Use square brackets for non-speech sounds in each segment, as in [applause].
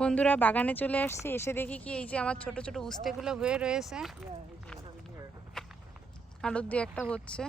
বন্ধুরা, বাগানে চলে আসছি। এসে দেখি কি এই যে আমার ছোট ছোট উস্তেগুলো হয়ে রয়েছে. আলুর দিয়ে একটা হচ্ছে।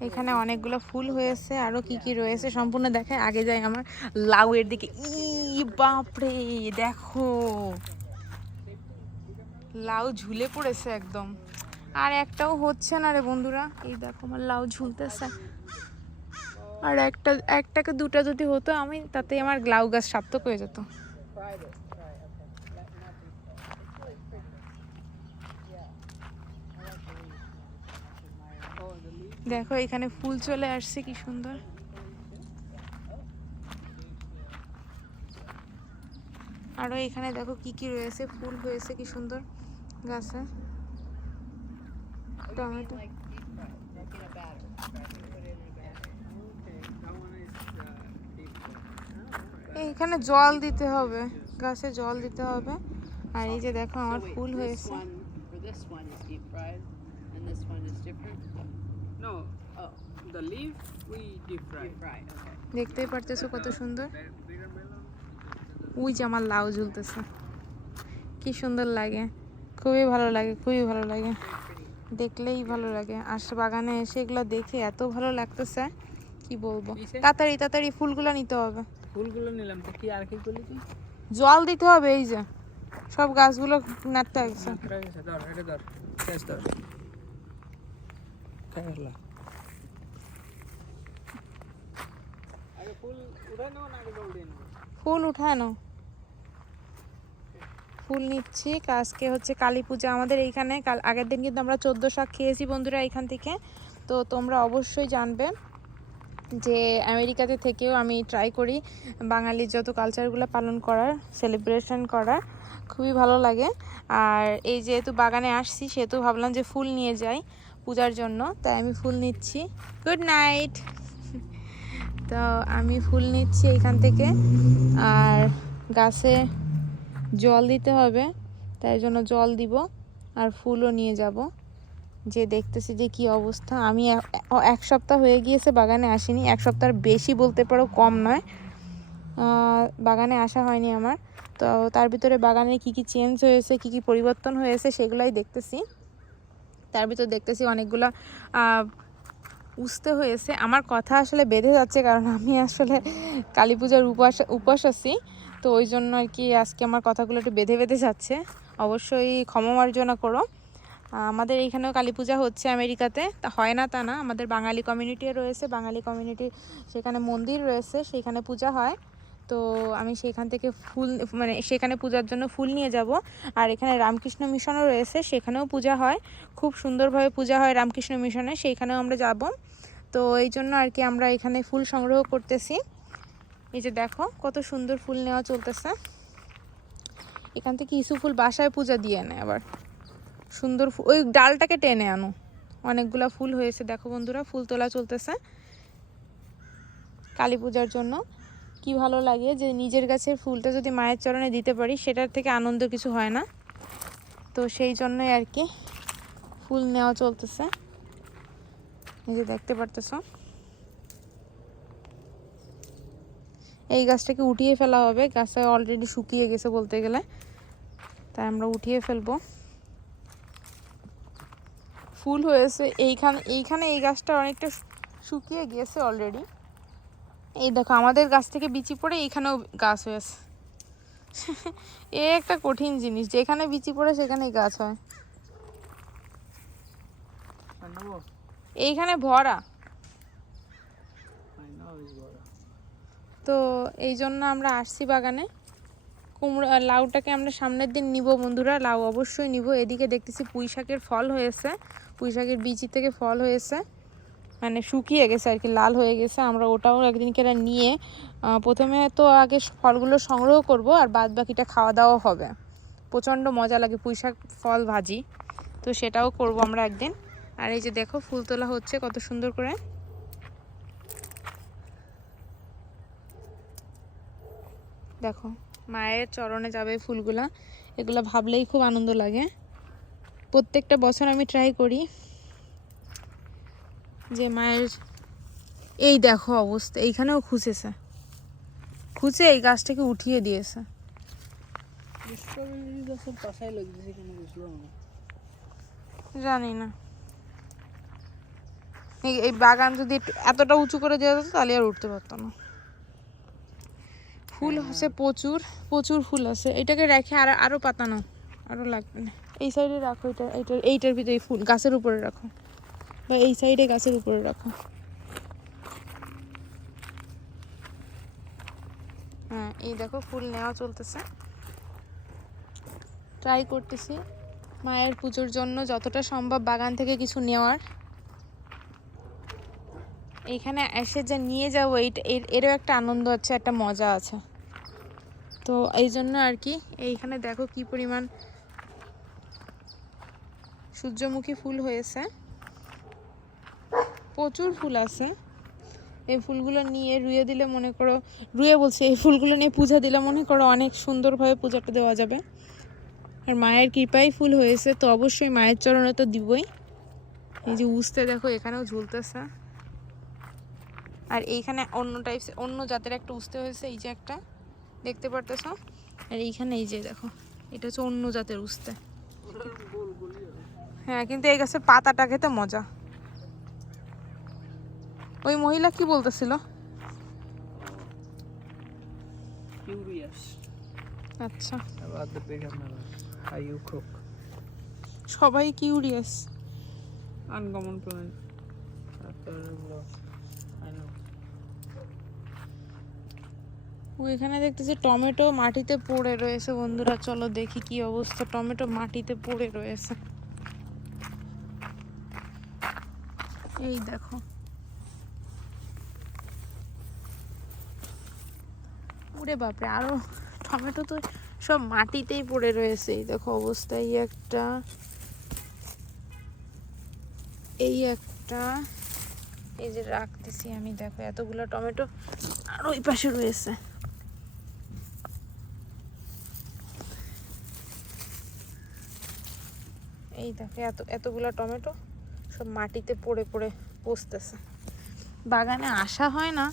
এখানে অনেকগুলো ফুল হয়েছে। আরও কি কি রয়েছে সম্পূর্ণ দেখে। আগে যাই আমার লাউ এর দিকে। ই বাপরে, দেখো। লাউ ঝুলে পড়েছে একদম। আর একটাও হচ্ছে না রে বন্ধুরা। এই দেখো আমার লাউ ঝুলতেছে। আর একটা, একটাকে দুটা যদি হতো, আমি তাতে আমার লাউ গাছ সার্থক হয়ে যেত. দেখো, এখানে ফুল চলে আসছে, কি সুন্দর। আরও এখানে দেখো, কি কি রয়েছে, ফুল হয়েছে, কি সুন্দর গাছে। টমেটো। এইখানে জল দিতে হবে গাছে জল দিতে হবে। আর এই যে দেখো আমার ফুল হয়েছে। Oh. দেখতেই পারতেছো কত সুন্দর. ওই যে আমার লাউ ঝুলতেছে কি সুন্দর লাগে। খুবই ভালো লাগে খুবই ভালো লাগে। দেখলেই ভালো লাগে। আর সে বাগানে এসে এগুলো দেখে এত ভালো লাগতেছে কি বলব? তাড়াতাড়ি তাড়াতাড়ি ফুলগুলো নিতে হবে। ফুলগুলো নিলাম তো কি আর কি করলি তুই? জল দিতে হবে এই যে। সব গাছগুলো নাটতে গেছে হ্যাঁ, ধর এটা ধর ফুল উঠানো ফুল নিচ্ছি আজকে হচ্ছে কালী পূজা আমাদের এইখানে। কাল আগের দিন কিন্তু আমরা চোদ্দ শাক খেয়েছি বন্ধুরা এইখান থেকে। তো তোমরা অবশ্যই জানবে। যে আমেরিকাতে থেকেও আমি ট্রাই করি বাঙালির যত কালচারগুলো পালন করার সেলিব্রেশন করার, খুবই ভালো লাগে। আর এই যেহেতু বাগানে আসছি, সেহেতু ভাবলাম যে ফুল নিয়ে যাই পূজার জন্য, তাই আমি ফুল নিচ্ছি। গুড নাইট [laughs] তো আমি ফুল নিচ্ছি এইখান থেকে। আর গাছে জল দিতে হবে, তাই জন্য জল দিব, আর ফুলও নিয়ে যাব। যে দেখতেছি যে কি অবস্থা। আমি এক সপ্তাহ হয়ে গিয়েছে, বাগানে আসিনি। এক সপ্তাহের বেশি বলতে পারো কম নয়। বাগানে আসা হয়নি আমার। তো তার ভিতরে বাগানে কি কি চেঞ্জ হয়েছে, কি কি পরিবর্তন হয়েছে সেগুলোই দেখতেছি। তার ভিতর দেখতেছি অনেকগুলো উস্তে হয়েছে। আমার কথা আসলে বেঁধে যাচ্ছে কারণ আমি আসলে কালী পূজার উপবাস উপবাস আছি। তো ওই জন্য আর কি আজকে আমার কথাগুলো একটু বেঁধে বেঁধে যাচ্ছে। অবশ্যই ক্ষমা মার্জনা করো। আমাদের এইখানেও কালী পূজা হচ্ছে আমেরিকাতে। তা হয় না তা না, আমাদের বাঙালি কমিউনিটি রয়েছে, বাঙালি কমিউনিটি সেখানে মন্দির রয়েছে, সেখানে পূজা হয়। তো আমি সেখান থেকে ফুল মানে সেখানে পূজার জন্য ফুল নিয়ে যাব। আর এখানে রামকৃষ্ণ মিশনও রয়েছে, সেখানেও পূজা হয়। খুব সুন্দরভাবে পূজা হয় রামকৃষ্ণ মিশনে সেইখানেও আমরা যাব। তো এই জন্য আর কি আমরা এখানে ফুল সংগ্রহ করতেছি। এই যে দেখো, কত সুন্দর ফুল নেওয়া চলতেছে। এখান থেকে ইসু ফুল বাসায় পূজা দিয়ে নেয় আবার। সুন্দর ওই ডালটাকে টেনে আনো। অনেকগুলো ফুল হয়েছে। দেখো বন্ধুরা, ফুল তোলা চলতেছে কালী পূজার জন্য। কি ভালো লাগে যে নিজের গাছের ফুলটা যদি মায়ের চরণে দিতে পারি, সেটার থেকে আনন্দ কিছু হয় না। তো সেই জন্যই আর কি ফুল নেওয়া চলতেছে। যে দেখতে পারতেছো। এই গাছটাকে উঠিয়ে ফেলা হবে। গাছটা অলরেডি শুকিয়ে গেছে বলতে গেলে। তাই আমরা উঠিয়ে ফেলব। ফুল হয়েছে। এইখানে এইখানে এই গাছটা অনেকটা শুকিয়ে গিয়েছে অলরেডি এই দেখো, আমাদের গাছ থেকে বিচি পড়ে এইখানেও গাছ হয়েছে। [laughs] এ একটা কঠিন জিনিস, যেখানে বিচি পড়ে সেখানেই গাছ হয়। এইখানে ভরা। তো এই জন্য আমরা আসছি বাগানে। কুমড়ো লাউটাকে আমরা সামনের দিন নিব বন্ধুরা, লাউ অবশ্যই নিব। এদিকে দেখতেছি পুঁই শাকের ফল হয়েছে। পুঁই শাকের বিচি থেকে ফল হয়েছে। মানে শুকিয়ে গেছে আর কি, লাল হয়ে গেছে। আমরা ওটাও একদিন কেরা নিয়ে প্রথমে তো আগে ফলগুলো সংগ্রহ করব আর বাদ বাকিটা খাওয়া দাওয়া হবে। প্রচণ্ড মজা লাগে পুঁই শাক ফল ভাজি। তো সেটাও করব আমরা একদিন। আর এই যে দেখো, ফুল তোলা হচ্ছে কত সুন্দর করে। দেখো, মায়ের চরণে যাবে ফুলগুলা। এগুলো ভাবলেই খুব আনন্দ লাগে। প্রত্যেকটা বছর আমি ট্রাই করি। যে মায়ের এই দেখো অবস্থা এইখানেও খুঁজেছে। খুঁজে এই গাছটাকে উঠিয়ে দিয়েছে। জানি না এই বাগান যদি একটু এতটা উঁচু করে দেওয়া যেত তাহলে আর উঠতে পারতো না। ফুল আছে প্রচুর প্রচুর ফুল আছে। এটাকে রেখে আর আরও পাতানো আরও লাগবে না। এই সাইডে রাখো এটা এইটার এইটার ভিতরে ফুল, গাছের উপরে রাখো। বা এই সাইডে গাছের উপরে রাখো। হ্যাঁ এই দেখো, ফুল নেওয়া চলতেছে। ট্রাই করতেছি মায়ের পুজোর জন্য, যতটা সম্ভব বাগান থেকে কিছু নেওয়ার। এইখানে এসে যে নিয়ে যাব এরও একটা আনন্দ আছে, একটা মজা আছে। তো এই জন্য আর কি, এইখানে দেখো কি পরিমাণ সূর্যমুখী ফুল হয়েছে। প্রচুর ফুল আছে। এই ফুলগুলো নিয়ে রুয়ে দিলে মনে করো, রুয়ে বলছি, এই ফুলগুলো নিয়ে পূজা দিলে মনে করো অনেক সুন্দরভাবে পূজাটা দেওয়া যাবে। আর মায়ের কৃপাই ফুল হয়েছে, তো অবশ্যই মায়ের চরণে তো দিবই। এই যে উস্তে দেখো, এখানেও ঝুলতেছে। আর এইখানে অন্য টাইপস অন্য জাতের একটা উস্তে হয়েছে, এই যে একটা। দেখতে পারতেছ? আর এইখানে এই যে দেখো, এটা হচ্ছে অন্য জাতের উস্তে। হ্যাঁ কিন্তু এই গাছের পাতাটা খেতে মজা। ওই মহিলা কি বলতেছিল? আচ্ছা। সবাই কিউরিয়াস I know. ওইখানে দেখতেছি টমেটো মাটিতে পড়ে রয়েছে বন্ধুরা চলো দেখি কি অবস্থা। টমেটো মাটিতে পড়ে রয়েছে। এই দেখো। ওরে বাপরে, আরও টমেটো তো সব মাটিতেই পড়ে রয়েছে। এই দেখো অবস্থা, এই একটা এই একটা। এই যে রাখতেছি আমি, দেখো এতগুলো টমেটো আর ওই পাশে রয়েছে। এই দেখো এত, এতগুলো টমেটো সব মাটিতে পড়ে পড়ে পচতেছে বাগানে আসা হয় না?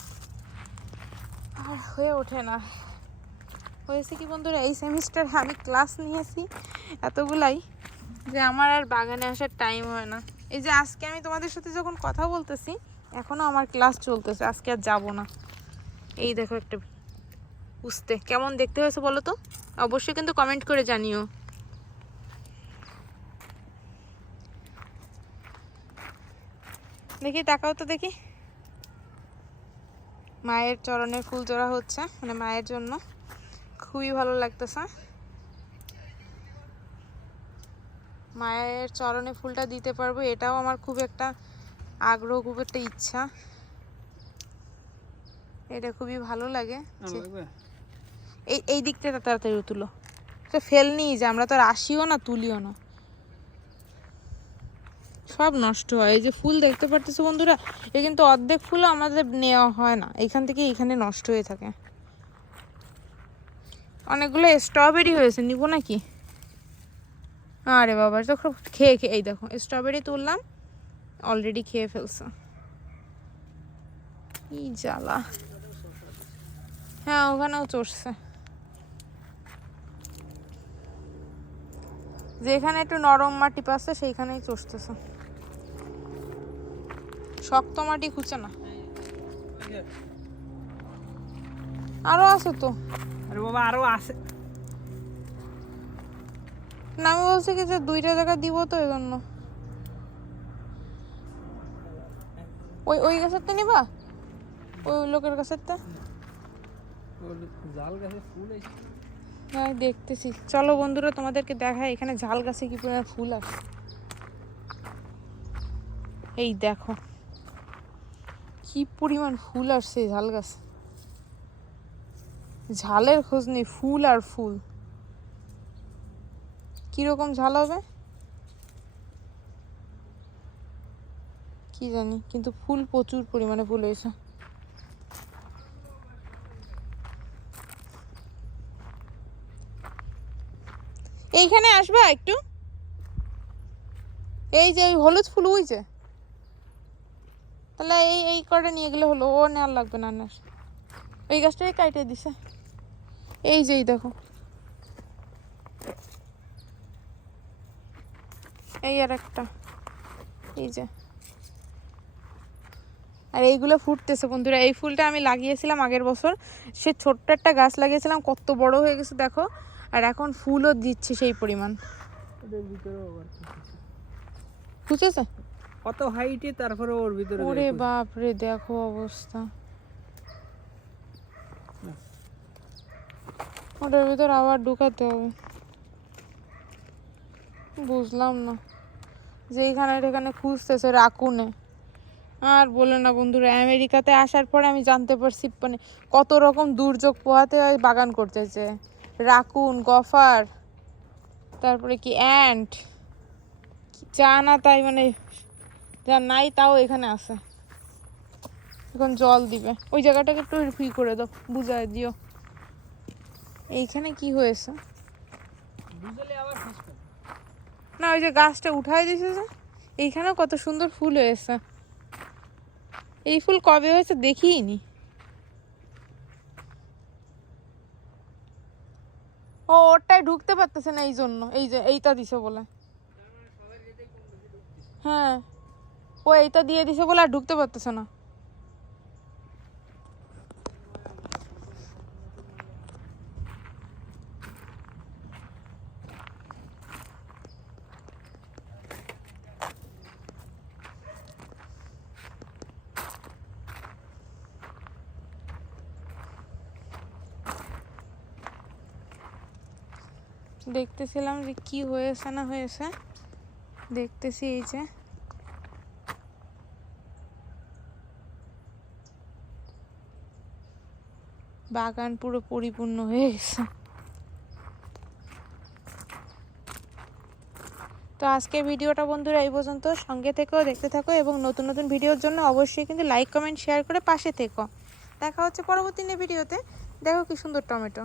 আর হয়ে ওঠে না। হয়েছে কি বন্ধুরা এই সেমিস্টার আমি ক্লাস নিয়েছি এতগুলাই যে আমার আর বাগানে আসার টাইম হয় না। এই যে আজকে আমি তোমাদের সাথে যখন কথা বলতেছি এখনও আমার ক্লাস চলতেছে আজকে আর যাব না। এই দেখো একটা বুঝতে কেমন দেখতে হয়েছে বলো তো? অবশ্যই কিন্তু কমেন্ট করে জানিও। দেখি তাকাও তো দেখি। মায়ের চরণের ফুল জোড়া হচ্ছে মানে মায়ের জন্য। খুবই ভালো লাগতেছে। মায়ের চরণে ফুলটা দিতে পারব এটাও আমার খুব একটা আগ্রহ খুব একটা ইচ্ছা। এটা খুবই ভালো লাগে এই এই দিকটা তাড়াতাড়ি তুলো। ফেলনি যে আমরা তো আর আসিও না তুলিও না। সব নষ্ট হয়। এই যে ফুল দেখতে পারতেছো বন্ধুরা, এ কিন্তু অর্ধেক ফুলও আমাদের নেওয়া হয় না। এখান থেকে এখানে নষ্ট হয়ে থাকে। অনেকগুলো স্ট্রবেরি হয়েছে, নিব নাকি? আরে বাবা তো খুব খেয়ে খেয়ে, এই দেখো স্ট্রবেরি তুললাম অলরেডি খেয়ে ফেলছে। কি জ্বালা। হ্যাঁ ওখানেও চড়ছে। যেখানে একটু নরম মাটি পাচ্ছে, সেইখানেই চষতেছে শক্ত মাটি খুঁজছে না। আরও আছে তো। আরে বাবা আরও আছে। না আমি বলছি কি যে দুইটা জায়গা দিব তো এই জন্য ওই ওই গাছেরটা নিবা? ওই লোকের গাছেরটা? জাল গাছে ফুল হ্যাঁ দেখতেছি। চলো বন্ধুরা তোমাদেরকে দেখায় এখানে ঝাল গাছে কি পরিমাণ ফুল আছে। এই দেখো। কি পরিমাণ ফুল আসছে ঝাল গাছ? ঝালের খোঁজ নেই, ফুল আর ফুল। কীরকম ঝাল হবে? কি জানি, কিন্তু ফুল প্রচুর পরিমাণে ফুল হয়েছে। এইখানে আসবা একটু? এই যে ওই হলুদ ফুল যে তাহলে এই এই কটা নিয়ে গেলে হলো? ও নেওয়ার লাগবে না না ওই গাছটাই কাইটে দিছে। এই যে এই দেখো। এই আর একটা। এই যে। আর এইগুলো ফুটতেছে বন্ধুরা। এই ফুলটা আমি লাগিয়েছিলাম আগের বছর। সে ছোট্ট একটা গাছ লাগিয়েছিলাম কত বড় হয়ে গেছে দেখো। আর এখন ফুলও দিচ্ছে সেই পরিমাণ। বুঝেছে কত হাইটে তারপরে ওর ভিতরে ওরে। বাপ রে দেখো অবস্থা। ওটার ভিতর আবার ঢুকাতে হবে। বুঝলাম না। যে এইখানে এখানে খুঁজতেছে রাকুনে। আর বলে না বন্ধুরা আমেরিকাতে আসার পরে আমি জানতে পারছি মানে কত রকম দুর্যোগ পোহাতে হয় বাগান করতেছে। রাকুন গফার তারপরে কি অ্যান্ট যা না তাই মানে যা নাই তাও এখানে আছে। এখন জল দিবে। ওই জায়গাটাকে একটু ফ্রি করে দাও বুঝায় দিও। এইখানে কি হয়েছে? না ওই যে গাছটা উঠাই দিয়েছে যে এইখানেও কত সুন্দর ফুল হয়েছে। এই ফুল কবে হয়েছে দেখিনি ও ওরটাই ঢুকতে পারতেছে না এই জন্য এই যে এইটা দিছে বলে। হ্যাঁ। ও এইটা দিয়ে দিছে বলে আর ঢুকতে পারতেছে না। দেখতেছিলাম যে কি হয়েছে না হয়েছে। দেখতেছি এই যে। বাগান পুরো পরিপূর্ণ হয়ে গেছে। তো আজকে ভিডিওটা বন্ধুরা এই পর্যন্ত। সঙ্গে থেকেও দেখতে থাকো এবং নতুন নতুন ভিডিওর জন্য অবশ্যই কিন্তু লাইক, কমেন্ট, শেয়ার করে পাশে থেকো। দেখা হচ্ছে পরবর্তী ভিডিওতে। দেখো কি সুন্দর টমেটো।